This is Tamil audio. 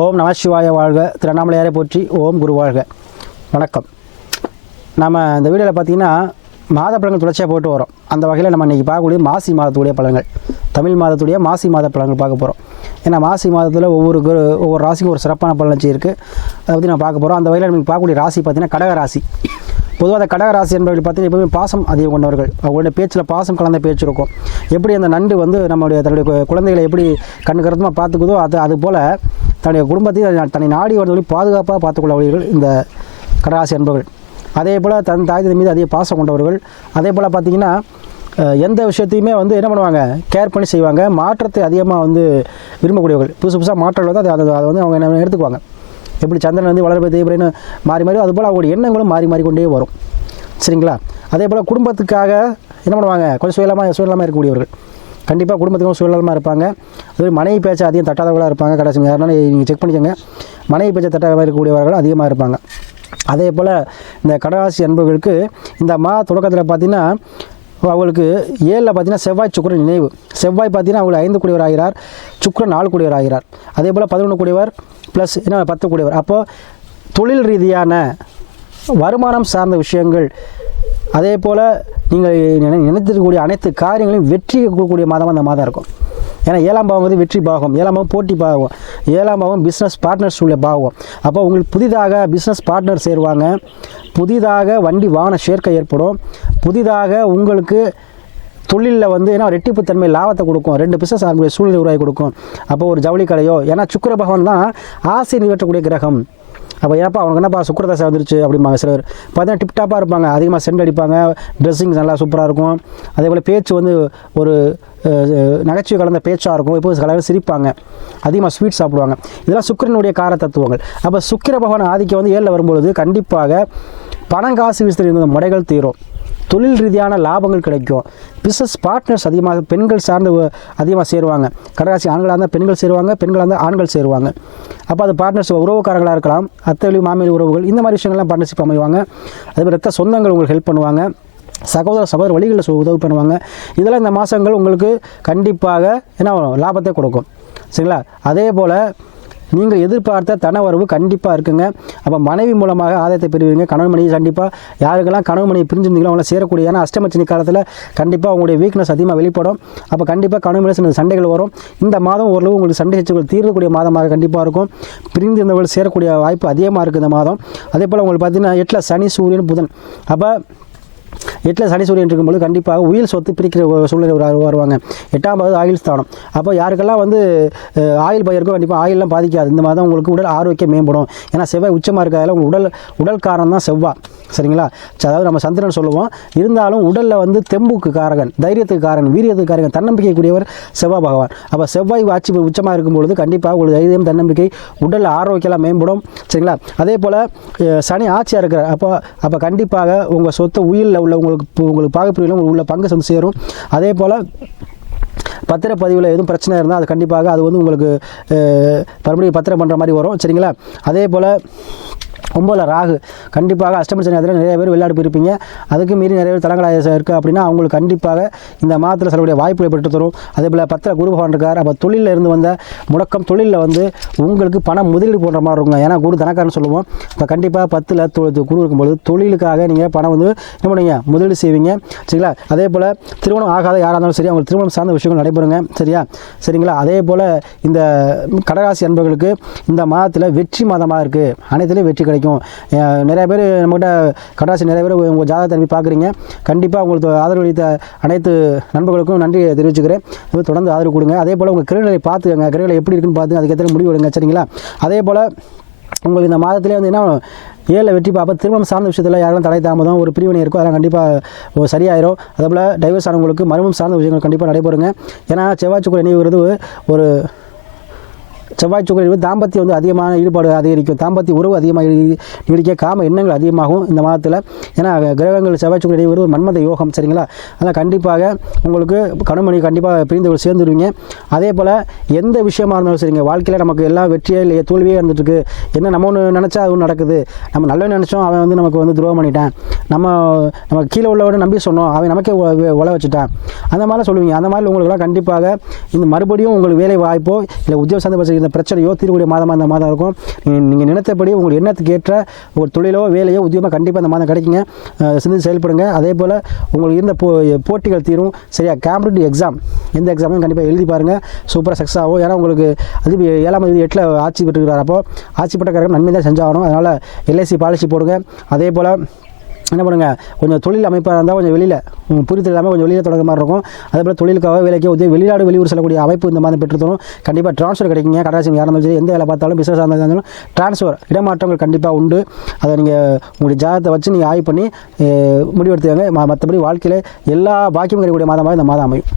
ஓம் நம சிவாய வாழ்க. திருவண்ணாமலையாரை போற்றி. ஓம் குரு வாழ்க. வணக்கம். நம்ம இந்த வீடியோவில் பார்த்தீங்கன்னா மாத பலன்கள் தொடர்ச்சியாக போட்டு வரோம். அந்த வகையில் நம்ம இன்றைக்கி பார்க்கக்கூடிய மாசி மாதத்துடைய பலன்கள், தமிழ் மாதத்துடைய மாசி மாத பலன்கள் பார்க்க போகிறோம். ஏன்னா மாசி மாதத்தில் ஒவ்வொரு ராசிக்கும் ஒரு சிறப்பான பலன் இருக்குது. அதை பற்றி நம்ம பார்க்க போகிறோம். அந்த வகையில் நம்ம பார்க்கக்கூடிய ராசி பார்த்திங்கன்னா கடக ராசி. பொதுவாக அந்த கடக ராசி என்பவர்கள் பார்த்தீங்கன்னா எப்பவுமே பாசம் அதிகம் கொண்டவர்கள். அவங்களுடைய பேச்சில் பாசம் கலந்த பேச்சு இருக்கும். எப்படி அந்த நண்டு வந்து தன்னுடைய குழந்தைகளை எப்படி கண்ணுக்கருத்தமாக பார்த்துக்குதோ அதுபோல் தன்னுடைய குடும்பத்தையும் தன்னை நாடி வந்து பாதுகாப்பாக பார்த்துக்கொள்ளவர்கள் இந்த கடகராசி என்பவர்கள். அதே போல் தன் தாயத்தின் மீது அதிக பாசம் கொண்டவர்கள். அதே போல் பார்த்திங்கன்னா எந்த விஷயத்தையுமே வந்து என்ன பண்ணுவாங்க, கேர் பண்ணி செய்வாங்க. மாற்றத்தை அதிகமாக வந்து விரும்பக்கூடியவர்கள். புதுசாக மாற்றங்கள் வந்து அதை வந்து அவங்க என்ன எடுத்துக்குவாங்க. எப்படி சந்திரன் வந்து வளர்ப்பு தேவைன்னு மாறி அதுபோல் அவங்களுடைய எண்ணங்களும் மாறி கொண்டே வரும். சரிங்களா? அதே போல் குடும்பத்துக்காக என்ன பண்ணுவாங்க, கொஞ்சம் சுயலமாக இருக்கக்கூடியவர்கள். கண்டிப்பாக குடும்பத்துக்கும் சுயலமாக இருப்பாங்க. அதுவே மனைவி பேச்சை அதிகம் தட்டாதவர்களாக இருப்பாங்க. கடைசி யாருனாலும் நீங்கள் செக் பண்ணிக்கோங்க. மனைவி பேச்சை தட்டாத இருக்கக்கூடியவர்கள் அதிகமாக இருப்பாங்க. அதே போல் இந்த கடகராசி அன்பர்களுக்கு இந்த தொடக்கத்தில் பார்த்திங்கன்னா அவங்களுக்கு 7ல் பார்த்திங்கன்னா செவ்வாய் சுக்கிரன் நினைவு. செவ்வாய் பார்த்திங்கன்னா அவங்களுக்கு 5 கூடியவர் ஆகிறார், சுக்கிரன் 4 கூடியவர் ஆகிறார். அதே போல் 11 கூடியவர் ப்ளஸ் 10 கூடியவர். அப்போது தொழில் ரீதியான வருமானம் சார்ந்த விஷயங்கள், அதே போல் நீங்கள் நினைத்திருக்கக்கூடிய அனைத்து காரியங்களையும் வெற்றி கொடுக்கக்கூடிய மாதமாக அந்த மாதம் இருக்கும். ஏன்னா 7ஆம் பாவம் வந்து வெற்றி பாகம், 7ஆம் பாவம் போட்டி பாகம், 7ஆம் பாவம் பிஸ்னஸ் பார்ட்னர்ஸ் உள்ள பாகம். அப்போ உங்களுக்கு புதிதாக பிஸ்னஸ் பார்ட்னர் சேருவாங்க, புதிதாக வண்டி வாகன சேர்க்கை ஏற்படும், புதிதாக உங்களுக்கு தொழிலில் வந்து ஏன்னா ரெட்டிப்புத்தன்மை லாபத்தை கொடுக்கும். 2 பிஸ்னஸ் ஆரம்பிக்கிற சூழ்நிலை உருவாக்கி கொடுக்கும். அப்போ ஒரு ஜவுளி கடையோ, ஏன்னா சுக்கிர பகவான் தான் ஆசை நிறைவேற்றக்கூடிய கிரகம். அப்போ ஏப்பா அவனுக்கு என்னப்பா சுக்கிரதசை வந்துருச்சு அப்படிம்பாங்க சிலர். பார்த்தீங்கன்னா டிப்டாப்பாக இருப்பாங்க, அதிகமாக சென்ட் அடிப்பாங்க, ட்ரெஸ்ஸிங் நல்லா சூப்பராக இருக்கும். அதே போல் பேச்சு வந்து ஒரு நகைச்சுவை கலந்த பேச்சாக இருக்கும். இப்போ கலந்து சிரிப்பாங்க, அதிகமாக ஸ்வீட் சாப்பிடுவாங்க. இதெல்லாம் சுக்கிரனுடைய கார தத்துவங்கள். அப்போ சுக்கிர பகவான் ஆதிக்கம் வந்து 7ல் வரும்பொழுது கண்டிப்பாக பணம் காசு வீசத்தில் இருந்த முறைகள் தீரும், தொழில் ரீதியான லாபங்கள் கிடைக்கும், பிஸ்னஸ் பார்ட்னர்ஸ் அதிகமாக பெண்கள் சார்ந்து அதிகமாக சேருவாங்க. கடகராசி ஆண்களாக இருந்தால் பெண்கள் சேருவாங்க, பெண்களாக இருந்தால் ஆண்கள் சேருவாங்க. அப்போ அது பார்ட்னர்ஸ் உறவுக்காரங்களாக இருக்கலாம், அத்தை மாமியார் உறவுகள், இந்த மாதிரி விஷயங்கள்லாம் பார்ட்னர்ஷிப் அமைவாங்க. அதேபோல் ரத்த சொந்தங்கள் உங்களுக்கு ஹெல்ப் பண்ணுவாங்க, சகோதர வழிகளில் உதவி பண்ணுவாங்க. இதெல்லாம் இந்த மாதங்கள் உங்களுக்கு கண்டிப்பாக என்ன லாபத்தை கொடுக்கும். சரிங்களா? அதே போல் நீங்கள் எதிர்பார்த்த தனவரவு கண்டிப்பாக இருக்குங்க. அப்போ மனைவி மூலமாக ஆதாயத்தை பெறுவீங்க. கணவன் மனைவி கண்டிப்பாக யாருக்கெல்லாம் கணவன் மனைவி பிரிஞ்சிருந்தீங்களோ அவங்கள சேரக்கூடிய, ஏன்னா அஷ்டமச்சனி காலத்தில் கண்டிப்பாக உங்களுடைய வீக்னஸ் அதிகமாக வெளிப்படும். அப்போ கண்டிப்பாக கணவன் மனைவி சில சண்டைகள் வரும். இந்த மாதம் ஓரளவு உங்களுக்கு சண்டை சச்சுகள் தீர்க்கக்கூடிய மாதமாக கண்டிப்பாக இருக்கும். பிரிந்து இருந்தவர்கள் சேரக்கூடிய வாய்ப்பு அதிகமாக இருக்குது இந்த மாதம். அதே போல் உங்களுக்கு பார்த்தீங்கன்னா 8ல் சனி சூரியன் புதன். அப்போ 8ல் சனி சூரியன் இருக்கும்போது கண்டிப்பாக உயிர் சொத்து பிரிக்கிற சூழ்நிலை வருவாங்க. 8ஆம் பாவது ஆயில் ஸ்தானம். அப்போ யாருக்கெல்லாம் வந்து ஆயில் பயிருக்கும் கண்டிப்பாக ஆயிலெலாம் பாதிக்காது. இந்த மாதம் உங்களுக்கு உடல் ஆரோக்கியம் மேம்படும். ஏன்னா செவ்வாய் உச்சமாக இருக்கிறதால உங்களுக்கு உடல் காரணம் தான் செவ்வாய். சரிங்களா? அதாவது நம்ம சந்திரன் சொல்லுவோம். இருந்தாலும் உடலில் வந்து தெம்புக்கு காரகன், தைரியத்துக்கு காரகன், வீரியத்துக்கு காரகன், தன்னம்பிக்கை கூடியவர் செவ்வாய் பகவான். அப்போ செவ்வாய் ஆட்சி உச்சமாக இருக்கும்பொழுது கண்டிப்பாக உங்களுக்கு தைரியம், தன்னம்பிக்கை, உடல் ஆரோக்கியம்லாம் மேம்படும். சரிங்களா? அதே போல் சனி ஆட்சியாக இருக்கிறார். அப்போ கண்டிப்பாக உங்கள் சொத்து உயிரில் உள்ள உங்களுக்கு பாகப்பிரிவில் உங்களுக்கு உள்ள பங்கு வந்து சேரும். அதே போல் பத்திரப்பதிவில் எதுவும் பிரச்சனை இருந்தால் அது கண்டிப்பாக அது வந்து உங்களுக்கு மறுபடியும் பத்திரம் பண்ணுற மாதிரி வரும். சரிங்களா? அதே போல் 9ல் ராகு. கண்டிப்பாக அஷ்டமச்சனி அதில் நிறைய பேர் வெளிநாடு போயிருப்பீங்க. அதுக்கு மீறி நிறைய பேர் தலங்களாக இருக்குது அப்படின்னா அவங்களுக்கு கண்டிப்பாக இந்த மாதத்தில் செல்லக்கூடிய வாய்ப்புகளை பெற்று தரும். அதே போல் 10ல் குரு பகவான் இருக்கார். அப்போ தொழிலில் இருந்து வந்த முடக்கம், தொழிலில் வந்து உங்களுக்கு பணம் முதலீடு போன்ற மாதிரி இருக்குங்க. ஏன்னா குரு தனக்காரன்னு சொல்லுவோம். இப்போ கண்டிப்பாக 10ல் குரு இருக்கும்போது தொழிலுக்காக நீங்கள் பணம் வந்து என்ன பண்ணுவீங்க, முதலீடு செய்வீங்க. சரிங்களா? அதே போல் திருமணம் ஆகாத யாராக இருந்தாலும் சரி அவங்களுக்கு திருமணம் சார்ந்த விஷயங்கள் நடைபெறுங்க. சரிங்களா? அதே போல் இந்த கடகராசி அன்பர்களுக்கு இந்த மாதத்தில் வெற்றி மாதமாக இருக்குது. அனைத்துலேயும் வெற்றி கிடைக்கும். நிறைய பேர் நம்மகிட்ட கடகராசி நிறைய பேர் உங்கள் ஜாதகத்தை அனுப்பி பார்க்குறீங்க. கண்டிப்பாக உங்களுக்கு ஆதரவு அளித்த அனைத்து நண்பர்களுக்கும் நன்றி தெரிவிச்சுக்கிறேன். தொடர்ந்து ஆதரவு கொடுங்க. அதே போல் உங்கள் கிரகங்களை பார்த்துக்கங்க, கிரகங்களை எப்படி இருக்குன்னு பார்த்து அதுக்கேற்ற முடிவு எடுங்க. சரிங்களா? அதே போல் உங்களுக்கு இந்த மாதத்திலே வந்து என்ன 7ல் வெற்றி பார்ப்போம். திருமணம் சார்ந்த விஷயத்தில் யாரெல்லாம் தடை தாமதம் ஒரு பிரிவினை இருக்கோ அதெல்லாம் கண்டிப்பாக சரியாயிரும். அதே போல் டைவர்ஸ் ஆனவங்களுக்கு மர்மம் சார்ந்த விஷயங்கள் கண்டிப்பாக நடைபெறுங்க. ஏன்னா செவ்வாய் சுக்கிரன் நினைவுகிறது ஒரு செவ்வாய் சுக்கிரன் தாம்பத்தியம் வந்து அதிகமான ஈடுபாடு அதிகரிக்கும், தாம்பத்திய உறவு அதிகமாக நீடிக்க, காம எண்ணங்கள் அதிகமாகும் இந்த மாதத்தில். ஏன்னா கிரகங்கள் செவ்வாய் சுக்கிரன் ஒரு மன்மத யோகம். சரிங்களா? அதனால் கண்டிப்பாக உங்களுக்கு கணவன் கண்டிப்பாக பிரிந்தவர்கள் சேர்ந்துருவீங்க. அதே போல் எந்த விஷயமா இருந்தாலும் சரிங்க, வாழ்க்கையில் நமக்கு எல்லாம் வெற்றியே இல்லையே தோல்வியே இருந்துட்டுருக்கு, என்ன நம்ம ஒன்று நினச்சா அது ஒன்று நடக்குது, நம்ம நல்லவன் நினச்சோம் அவன் வந்து நமக்கு வந்து துரோகம் பண்ணிட்டான், நம்ம கீழே உள்ளவனை நம்பி சொன்னோம் அவன் நமக்கே உழ வச்சுட்டான், அந்த மாதிரிலாம் சொல்லுவீங்க. அந்த மாதிரி உங்களுக்குலாம் கண்டிப்பாக இந்த மறுபடியும் உங்களுக்கு வேலை வாய்ப்போ இல்லை உத்தியோக சார்ந்த இருந்த பிரச்சனையோ தீர்க்கூடிய மாதமாக இந்த மாதம் இருக்கும். நீங்கள் நினைத்தபடி உங்களுக்கு எண்ணத்துக்கு ஏற்ற ஒரு தொழிலோ வேலையோ உத்தியோகமாக கண்டிப்பாக இந்த மாதம் கிடைக்குங்க. சிந்தித்து செயல்படுங்க. அதே போல் உங்களுக்கு இருந்த போட்டிகள் தீரும். சரியா, காம்படிட்டிவ் எக்ஸாம் எந்த எக்ஸாமையும் கண்டிப்பாக எழுதி பாருங்கள், சூப்பராக சக்ஸஸ் ஆகும். ஏன்னா உங்களுக்கு அது 7ஆம் தேதி 8ல் ஆட்சி பெற்றுக்கிறார். அப்போ ஆட்சி பெற்ற காரணம் நன்மை தான் செஞ்சாகணும். அதனால் எல்ஐசி பாலிசி போடுங்க. அதே போல் என்ன பண்ணுங்க, கொஞ்சம் தொழில் அமைப்பாக இருந்தால் கொஞ்சம் வெளியில் புரிதல் இல்லாமல் கொஞ்சம் வெளியில் தொடங்க மாதிரி இருக்கும். அதே போல் தொழிலுக்காக வேலைக்கோ வெளிநாடு வெளியூர் செல்லக்கூடிய அமைப்பு இந்த மாதிரி பெற்றுத்தரும். கண்டிப்பாக ட்ரான்ஸ்ஃபர் கிடைக்குங்க. கடைசி யாரும் சரி, எந்த வேலை பார்த்தாலும் பிஸ்னஸ் இருந்தாலும் ட்ரான்ஸ்ஃபர் இடமாற்றங்கள் கண்டிப்பாக உண்டு. அதை நீங்கள் உங்களுடைய ஜாதகத்தை வச்சு நீங்கள் ஆய்வு பண்ணி முடிவெடுத்துக்காங்க. மற்றபடி வாழ்க்கையில் எல்லா பாக்கியமும் கிடைக்கக்கூடிய மாதமாக இந்த மாதம் அமையும்.